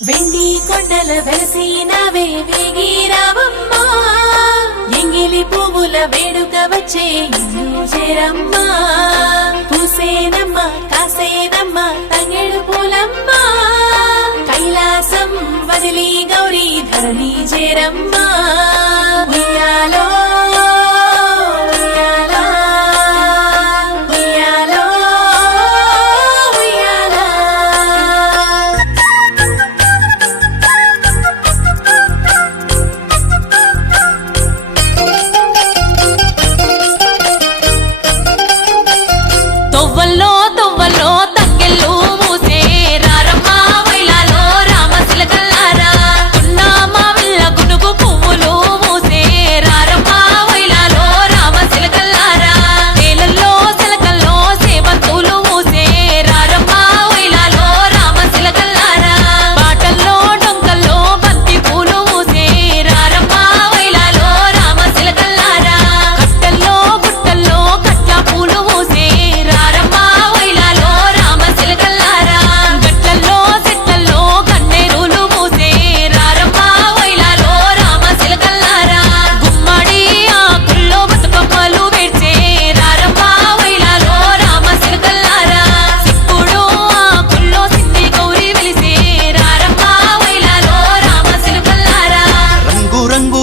వెండి కొండల వెలసినవే వేగిరావమ్మా ఎంగిలి పువ్వుల వేడుక వచ్చే ఇల్లు చేరమ్మా పూసేనమ్మా కాసేనమ్మా తంగెడు పూలమ్మా కైలాసం వదిలి గౌరీ ధరణి చేరమ్మా ఉయ్యాలో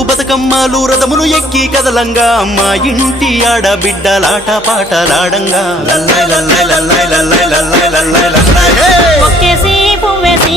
బతుకమ్మలు రథములు ఎక్కి కదలంగా మా ఇంటి ఆడబిడ్డలాట పాటలాడంగా ఒక్కేసి పువ్వేసి